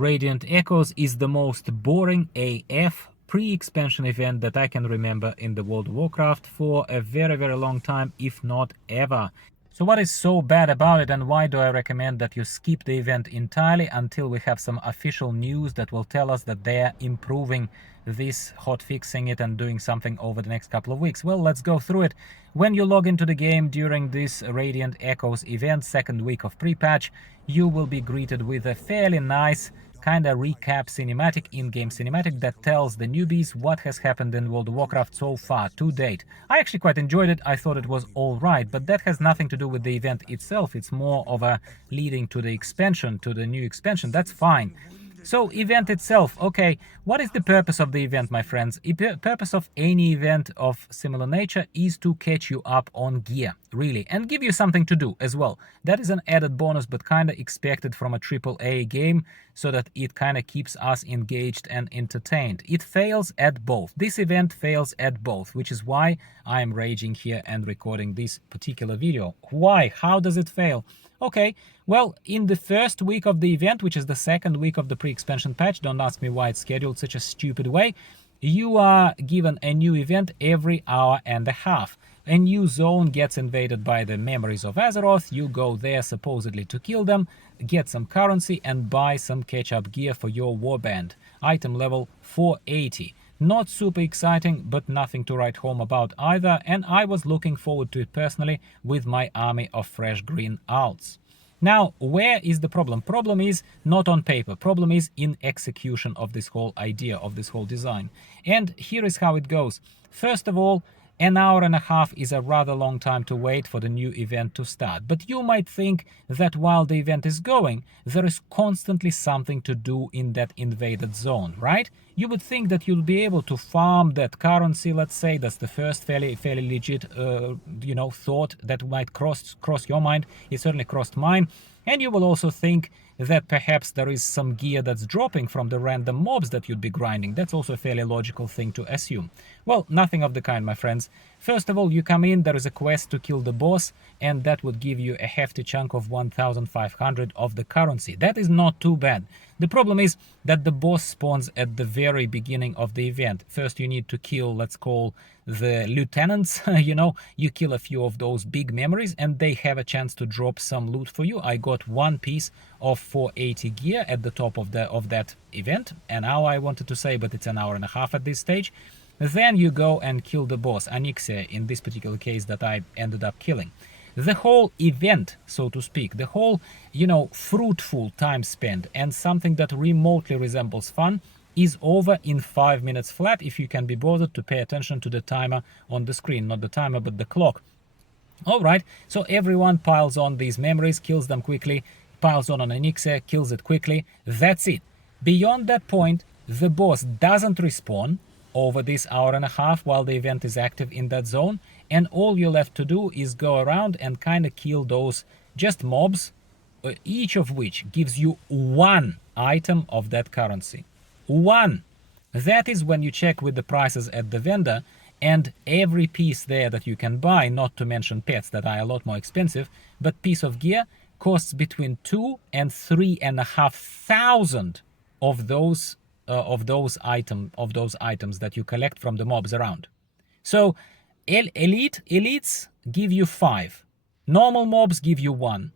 Radiant Echoes is the most boring AF pre-expansion event that I can remember in the World of Warcraft for a very long time, if not ever. So what is so bad about it, and why do I recommend that you skip the event entirely until we have some official news that will tell us that they're improving this, hotfixing it and doing something over the next couple of weeks? Well, let's go through it. When you log into the game during this Radiant Echoes event, second week of pre-patch, you will be greeted with a fairly nice kind of recap cinematic, in-game cinematic that tells the newbies what has happened in World of Warcraft so far to date. I actually quite enjoyed it. I thought it was alright, but that has nothing to do with the event itself. It's more of a leading to the expansion, to the new expansion. That's fine. So, event itself. Okay, what is the purpose of the event, my friends? The purpose of any event of similar nature is to catch you up on gear, really, and give you something to do as well. That is an added bonus, but kind of expected from a AAA game, so that it kind of keeps us engaged and entertained. It fails at both. This event fails at both, which is why I'm raging here and recording this particular video. Why? How does it fail? Okay, well, in the first week of the event, which is the second week of the pre-expansion patch, don't ask me why it's scheduled such a stupid way, you are given a new event every hour and a half. A new zone gets invaded by the memories of Azeroth, you go there supposedly to kill them, get some currency and buy some catch-up gear for your warband. Item level 480. Not super exciting, but nothing to write home about either, and I was looking forward to it personally with my army of fresh green alts. Now, where is the problem? Problem is not on paper. Problem is in execution of this whole idea, of this whole design. And here is how it goes. First of all, an hour and a half is a rather long time to wait for the new event to start. But you might think that while the event is going, there is constantly something to do in that invaded zone, right? You would think that you'll be able to farm that currency, let's say. That's the first fairly legit, thought that might cross your mind. It certainly crossed mine. And you will also think that perhaps there is some gear that's dropping from the random mobs that you'd be grinding. That's also a fairly logical thing to assume. Well, nothing of the kind, my friends. First of all, you come in, there is a quest to kill the boss, and that would give you a hefty chunk of 1,500 of the currency. That is not too bad. The problem is that the boss spawns at the very beginning of the event. First you need to kill, let's call, the lieutenants, you kill a few of those big memories and they have a chance to drop some loot for you. I got one piece of 480 gear at the top of that event, an hour I wanted to say, but it's an hour and a half at this stage. Then you go and kill the boss, Onyxia, in this particular case that I ended up killing. The whole event, so to speak, the whole, fruitful time spent and something that remotely resembles fun is over in 5 minutes flat if you can be bothered to pay attention to the timer on the screen. Not the timer, but the clock. Alright, so everyone piles on these memories, kills them quickly, piles on an Onyxia, kills it quickly. That's it. Beyond that point, the boss doesn't respawn over this hour and a half while the event is active in that zone, and all you're left to do is go around and kind of kill those just mobs, each of which gives you one item of that currency. One! That is when you check with the prices at the vendor, and every piece there that you can buy, not to mention pets that are a lot more expensive, but piece of gear costs between 2,000 and 3,500 of those items that you collect from the mobs around. So elites give you 5. Normal mobs give you 1.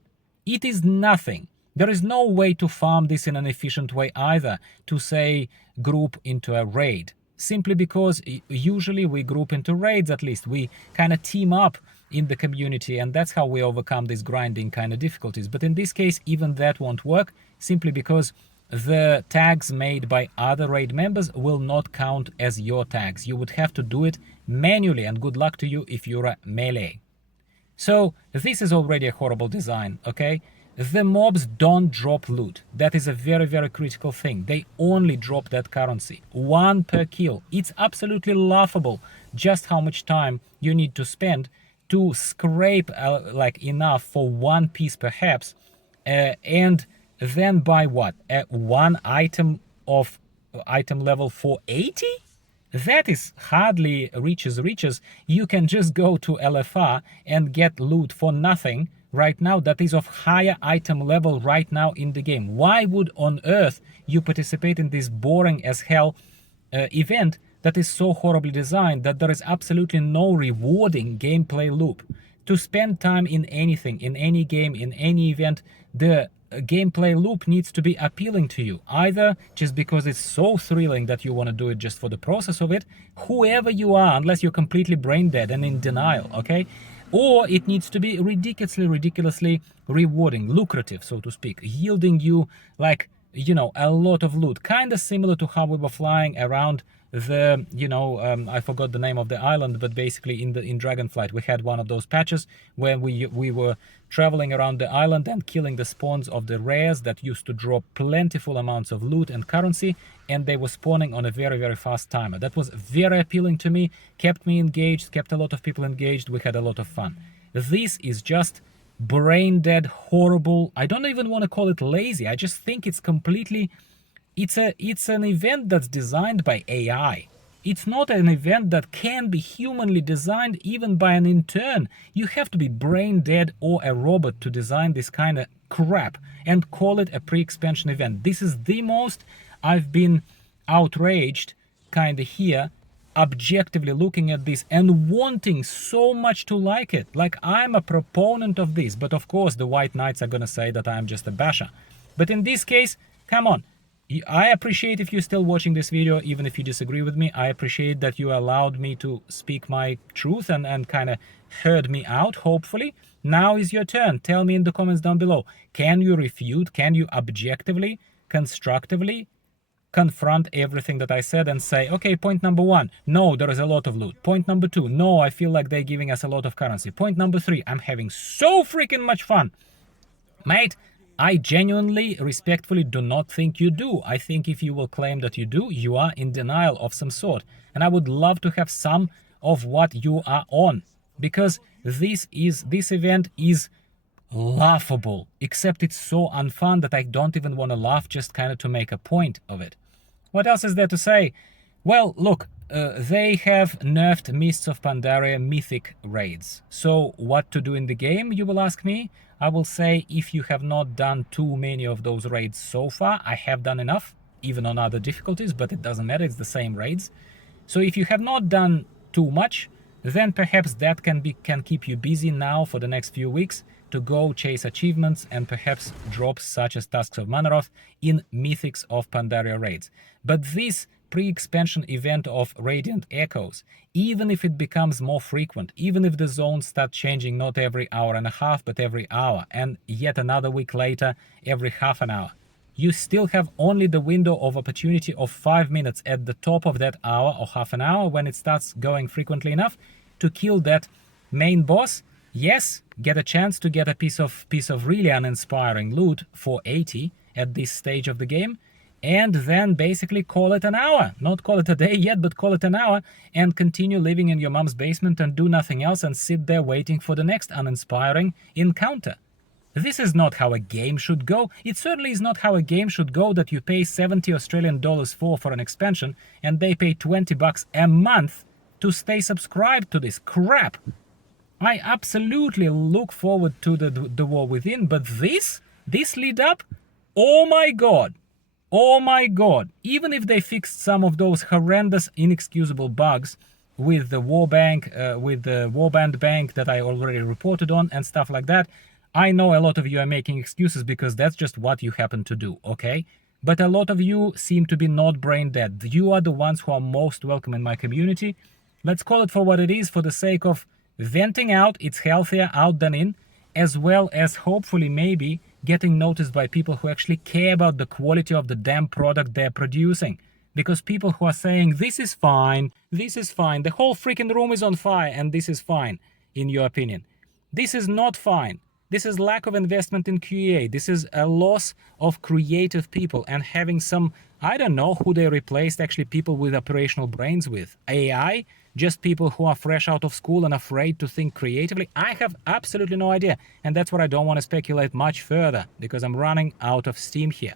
It is nothing. There is no way to farm this in an efficient way either, to say group into a raid. Simply because usually we group into raids, at least. We kind of team up in the community, and that's how we overcome these grinding kind of difficulties. But in this case, even that won't work, simply because the tags made by other raid members will not count as your tags. You would have to do it manually, and good luck to you if you're a melee. So this is already a horrible design, okay? The mobs don't drop loot. That is a very critical thing. They only drop that currency. 1 per kill. It's absolutely laughable just how much time you need to spend to scrape enough for 1 piece perhaps, and then buy what? 1 item of item level 480? That is hardly riches. You can just go to LFR and get loot for nothing right now that is of higher item level right now in the game. Why would on earth you participate in this boring as hell event that is so horribly designed that there is absolutely no rewarding gameplay loop? To spend time in anything, in any game, in any event, the gameplay loop needs to be appealing to you, either just because it's so thrilling that you want to do it just for the process of it, whoever you are, unless you're completely brain dead and in denial, okay? Or it needs to be ridiculously rewarding, lucrative, so to speak, yielding you, like, you know, a lot of loot, kind of similar to how we were flying around the, you know, I forgot the name of the island, but basically in Dragonflight we had one of those patches where we were traveling around the island and killing the spawns of the rares that used to drop plentiful amounts of loot and currency, and they were spawning on a very fast timer. That was very appealing to me, kept me engaged, kept a lot of people engaged, we had a lot of fun. This is just brain dead, horrible. I don't even want to call it lazy. I just think it's completely, it's an event that's designed by AI. It's not an event that can be humanly designed even by an intern. You have to be brain dead or a robot to design this kind of crap and call it a pre-expansion event. This is the most I've been outraged kind of here, objectively looking at this and wanting so much to like it. Like, I'm a proponent of this, but of course the White Knights are gonna say that I'm just a basher. But in this case, come on. I appreciate if you're still watching this video, even if you disagree with me. I appreciate that you allowed me to speak my truth and kind of heard me out, hopefully. Now is your turn. Tell me in the comments down below. Can you refute? Can you objectively, constructively confront everything that I said and say, okay, point number 1, no, there is a lot of loot. Point number 2, no, I feel like they're giving us a lot of currency. Point number 3, I'm having so freaking much fun. Mate, I genuinely, respectfully do not think you do. I think if you will claim that you do, you are in denial of some sort. And I would love to have some of what you are on. Because this event is laughable, except it's so unfun that I don't even want to laugh, just kind of to make a point of it. What else is there to say? Well, look, they have nerfed Mists of Pandaria mythic raids. So what to do in the game, you will ask me? I will say, if you have not done too many of those raids so far, I have done enough, even on other difficulties, but it doesn't matter, it's the same raids. So if you have not done too much, then perhaps that can keep you busy now for the next few weeks to go chase achievements and perhaps drops such as Tasks of Manaroth in Mythics of Pandaria raids. But this pre-expansion event of Radiant Echoes, even if it becomes more frequent, even if the zones start changing not every hour and a half but every hour, and yet another week later every half an hour, you still have only the window of opportunity of 5 minutes at the top of that hour or half an hour when it starts going frequently enough to kill that main boss. Yes, get a chance to get a piece of really uninspiring loot for 80 at this stage of the game, and then basically call it an hour. Not call it a day yet, but call it an hour, and continue living in your mom's basement and do nothing else and sit there waiting for the next uninspiring encounter. This is not how a game should go. It certainly is not how a game should go that you pay 70 Australian dollars for an expansion and they pay 20 bucks a month to stay subscribed to this crap. I absolutely look forward to the War Within, but this lead up, oh my god. Oh my god. Even if they fixed some of those horrendous, inexcusable bugs with the with the Warband bank that I already reported on and stuff like that, I know a lot of you are making excuses because that's just what you happen to do, okay? But a lot of you seem to be not brain dead. You are the ones who are most welcome in my community. Let's call it for what it is, for the sake of venting out. It's healthier out than in, as well as hopefully maybe getting noticed by people who actually care about the quality of the damn product they're producing. Because people who are saying, this is fine, the whole freaking room is on fire and this is fine, in your opinion. This is not fine. This is lack of investment in QA. This is a loss of creative people and having some, I don't know who they replaced, actually people with operational brains with. AI? Just people who are fresh out of school and afraid to think creatively? I have absolutely no idea. And that's what I don't want to speculate much further because I'm running out of steam here.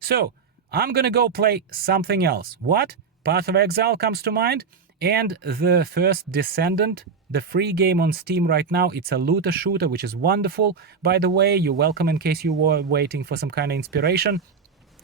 So I'm gonna go play something else. What? Path of Exile comes to mind, and the first Descendant the free game on Steam right now. It's a looter shooter, which is wonderful. By the way, you're welcome in case you were waiting for some kind of inspiration.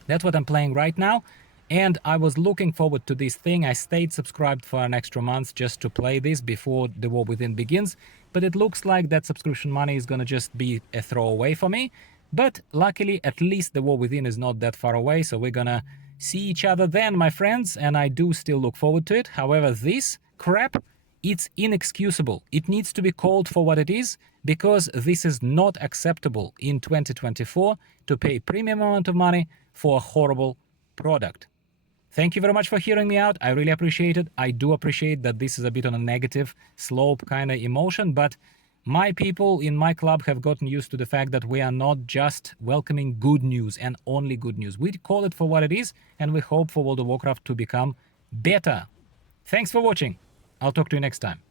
That's what I'm playing right now. And I was looking forward to this thing. I stayed subscribed for an extra month just to play this before The War Within begins. But it looks like that subscription money is going to just be a throwaway for me. But luckily, at least The War Within is not that far away. So we're going to see each other then, my friends. And I do still look forward to it. However, this crap, it's inexcusable. It needs to be called for what it is, because this is not acceptable in 2024 to pay premium amount of money for a horrible product. Thank you very much for hearing me out. I really appreciate it. I do appreciate that this is a bit on a negative slope kind of emotion, but my people in my club have gotten used to the fact that we are not just welcoming good news and only good news. We call it for what it is, and we hope for World of Warcraft to become better. Thanks for watching. I'll talk to you next time.